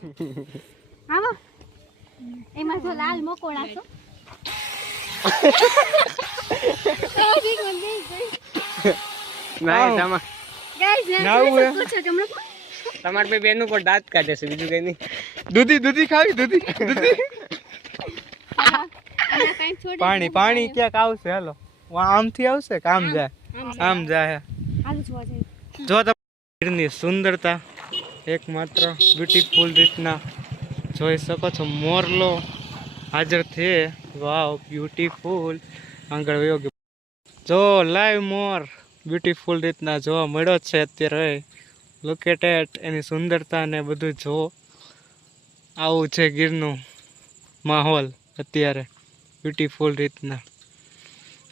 આવો એમાં જો લાલ મકોડા છો નહીં તમાર ગાઈસ તમાર બે બેન ઉપર દાંત કાઢે છે બીજું કઈ નહીં દૂધી ખાવી દૂધી પાણી પાણી ક્યાંક આવશે હાલો આમથી આવશે કે આમ જાય જો તમે સુંદરતા એકમાત્ર બ્યુટીફુલ રીતના જોઈ શકો છો મોરલો હાજર છે વાવ બ્યુટીફુલ આગળ વયો ગયો જો લાઈવ મોર બ્યુટીફુલ રીતના જોવા મળ્યો છે અત્યારે લુક એટ એટ એની સુંદરતા ને બધું જો આવું છે ગીરનું માહોલ અત્યારે બ્યુટીફુલ રીતના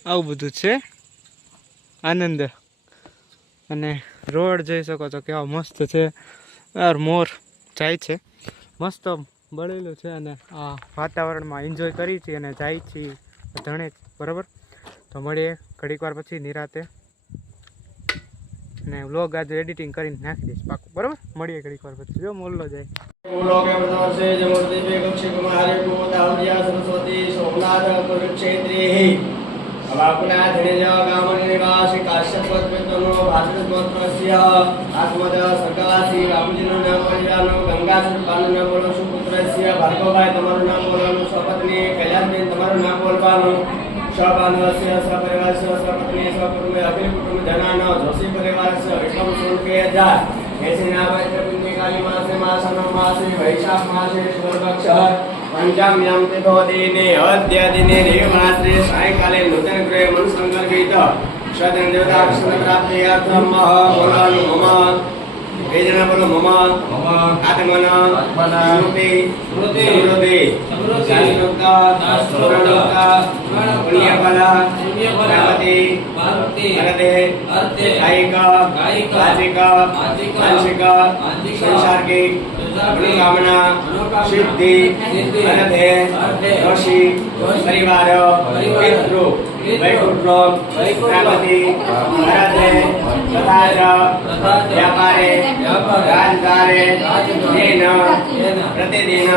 આવું બધું છે આનંદ અને રોડ જોઈ શકો છો કેવા મસ્ત છે યાર મોર જાય છે મસ્ત બળેલું છે અને આ વાતાવરણમાં એન્જોય કરી છીએ અને જાય છીએ ધણે બરાબર તો મળીએ ઘડીક વાર પછી નિરાતે અને વ્લોગ આજે એડિટિંગ કરીને નાખી દઈશ પાકું બરાબર મળીએ ઘડીક વાર પછી જો મોરલો જાય अवाकुला धनेज गामन निवासी काश्यप पत्नो भारत गोत्रस्य आत्मद सर्गवासी रामजिनो नाम परिवानो गंगासर पालन बोलो सुपुत्रस्य भार्गवभाई તમારું નામ બોલવાનું સ્વપત્ની કૈલાસબેન તમારું નામ બોલવાનું સ્વબાંધવસ્ય સ્વપરિવારસ્ય સ્વપત્ની સ્વકુટુંબે અખિલ કુટુંબ જનાનો જોશી પરિવારસ્ય વિક્રમ શુલ્કે 1000 ऐसे नाम बिंदी काली मासे मासनो मासे वैशाख मासे शुक्लपक्ष पंचम्यां तिथोदिने अद्य दिने देवरात्रे सायंकाले नूतन गृहे मन संकल्पित श्रद्धेन देवता कृष्ण प्राप्त्यर्थम बोलानु मम वेदना बोलो मम आत्मना स्मृति समृद्धि शास्त्रोक्ता पुराणोक्ता पुण्यफला पार्वती भरते कायिका वाचिका मानसिका सांसारिक मनोकामना सिद्धि अनधे दोषी परिवार पितृ वैकुंठ प्राप्ति भरते तथा व्यापारे राजकारे येन प्रतिदिन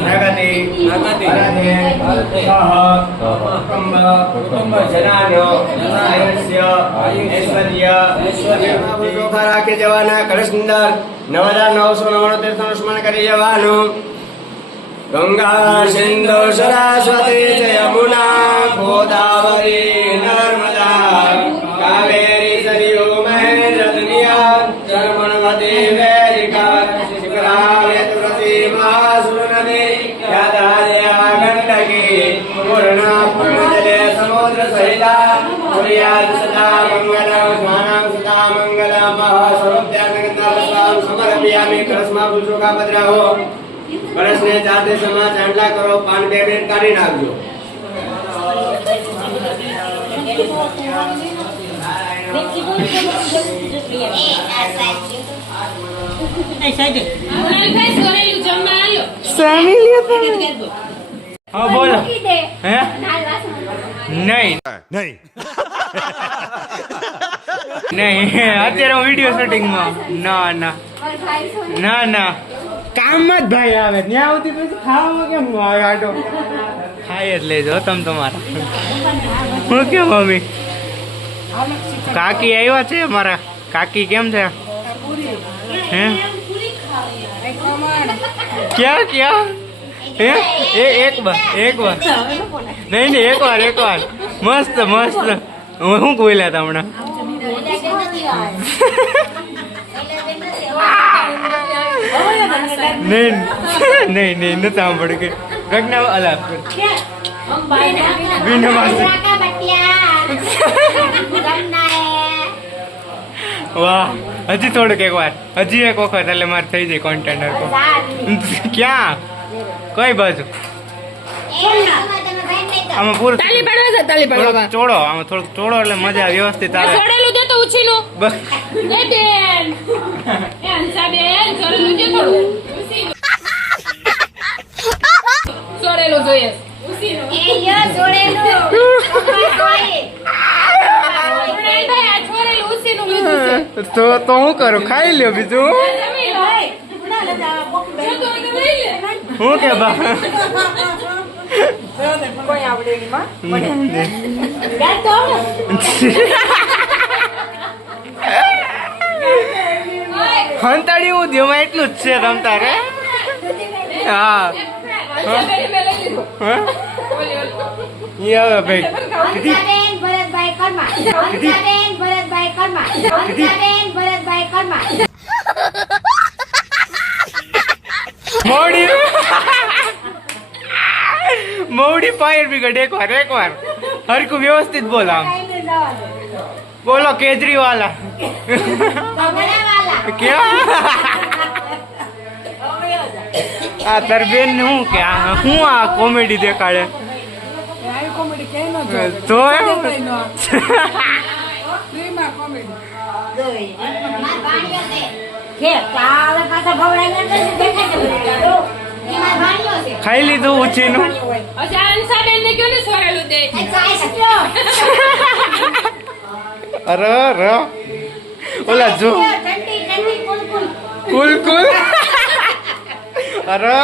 प्रगति भरते कुटुंब जनानो आयुष्य ऐश्वर्य રાખી જવાના કળશ અંદર 9999 તીર્થનું સ્મરણ કરી જવાનું ગંગા સિંધુ સરસ્વતી ચ યમુના ગોદાવરી નર્મદા કાવેરી સરયુ મહેન્દ્રધનિયા જર્મણવતી વેરિકા શિખરાવતી મહાસુરનદી યાદાયા ગંડકી પૂર્ણા પૂર્ણજલે સમુદ્ર સહિતા પુર્યાદ સદા મંગલમ સ્નાનમ સદા મંગલમ મહાસ્વરૂપ્યાનંદા સમર્પયામિ કળશમાં પૂછો કા પધરાવો કળશને ચાતે સમા ચાંદલા કરો પાન 2 મિનિટ કાઢી નાખજો હા બોલો હે નહીં અત્યારે હું વિડીયો શૂટિંગમાં ના કામમાં જ ભાઈ આવે ત્યાં આવતી પછી ખાવામાં કેમ આવે આટો ખાઈ જ લેજો તમે તમારા હું કેમ મમ્મી કાકી આવ્યા છે મારા કાકી કેમ છે હે ક્યાં હે એક વાર નહીં એક વાર મસ્ત હું બોલ્યા હતા હમણાં નહીં નથી સાંભળ્યું કે પ્રજ્ઞા અલા વાહ હજી થોડુંક એક વાર હજી એક વખત એટલે મારે થઈ જાય કોન્ટેનર ક્યાં કઈ બાજુ આમાં પૂરું ચોડો આમાં થોડુંક ચોડો એટલે મજા વ્યવસ્થિત આવે તો હું કરું ખાઈ લ્યો બીજું હું કે બા કોઈ આવડે નહીં માં હંતાડી ઉદ્યોગમાં એટલું જ છે તમ તારે હા ઈ આવે ભાઈ હંસાબેન ભરતભાઈ કર્મા હંસાબેન ભરતભાઈ કર્મા હંસાબેન ભરતભાઈ કર્મા મોડી મોડી ફાયર બ્રિગેડ એક વાર હરકું વ્યવસ્થિત બોલ આમ બોલો કેજરીવાલા ક્યાં આ તાર બેન ને હું કે હું આ કોમેડી દેખાડે કોમેડી કઈ ન તો ખાઈ લીધું ઉછીનું અરે ઓલા જો કુલ અરે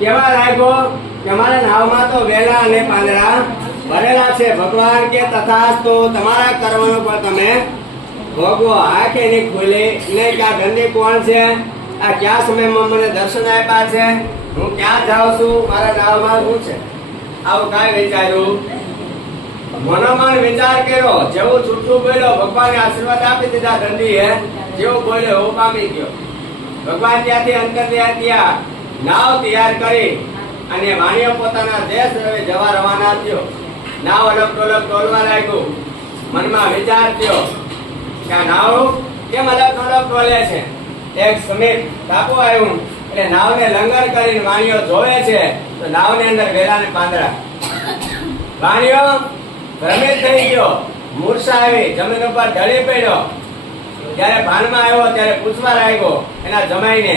કેવા લાગ્યો કે અમારા નાવમાં તો વેલા અને પાંદડા ભરેલા છે. ભગવાન કે તથાસ્તુ તમારા કર્મનો પર તમે ભોગવો. આંખે નહીં ખુલી નહીં કે આ ધંધી કોણ છે, આ કયા સમયમાં મને દર્શન આપ્યા છે, હું ક્યાં જાઉં છું, મારા નાવમાં શું છે, આવું કાંઈ વિચાર્યું. મનોમન વિચાર કર્યો, જેવું છૂટું બોલ્યો ભગવાને આશીર્વાદ આપી દીધા. ધંધીએ જેવું બોલ્યો એવું પામી ગયો. ભગવાન ત્યાંથી અંતર ત્યાં નાવ તૈયાર કરી અને વાણિયો પોતાના દેશ જવા રવાના થયો. નાવ અલગ ટોલક ટોલવા લાગ્યું. મનમાં વિચાર થયો કે આ નાવ કેમ અલગ ટોલક ટોલે છે. એક સમીપ ટાપુ આવ્યું એટલે નાવને લંગર કરીને વાણિયો જોવે છે તો નાવની અંદર વેલા ને પાંદડા. વાણિયો ભ્રમિત થઈ ગયો, મૂર્છા આવી, જમીન ઉપર ઢળી પડ્યો. જયારે ભાનમાં આવ્યો ત્યારે પૂછવા લાગ્યો એના જમાઈને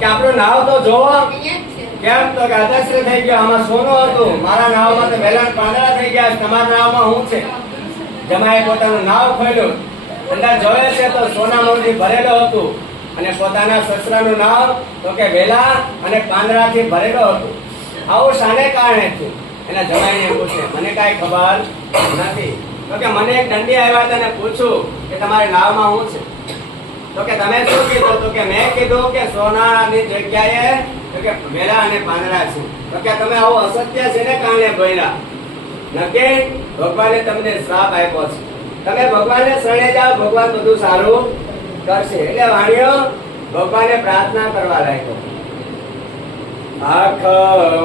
કે આપણું નાવ તો જોવો. કેમ તો કે અદશ્ય થઈ ગયો, આમાં સોનું હતું, મારા નાવમાં તો વેલા પાંદડા થઈ ગયા, તમારા નાવમાં શું છે. જમાએ પોતાનું નાવ ખોલ્યું, અંદર જોયે છે તો સોના મૂળથી ભરેલું હતું અને પોતાના સસરાનું નાવ તો કે વેલા અને પાંદડાથી ભરેલું હતું. આવું શાને કારણે થયું. એના જમાઈને પૂછે, મને કાંઈ ખબર નથી. તો કે મને એક દંડી આવ્યા હતા ને પૂછું કે તમારા નાવમાં શું છે. તો કે તમે શું કીધું. તો કે મેં કીધું કે સોનાની જગ્યાએ તો કે વેલા અને પાંદડા છે. તો કે તમે આવું અસત્ય છે ને કારણે બોલ્યા. નક્કી ભગવાને તમને શ્રાપ આપ્યો છે. તમે ભગવાનને શરણે જાઓ, ભગવાન બધું સારું કરશે. એટલે વાણિયો ભગવાને પ્રાર્થના કરવા લાગ્યો. આંખ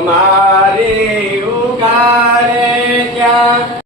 મારી ઉગારે ત્યાં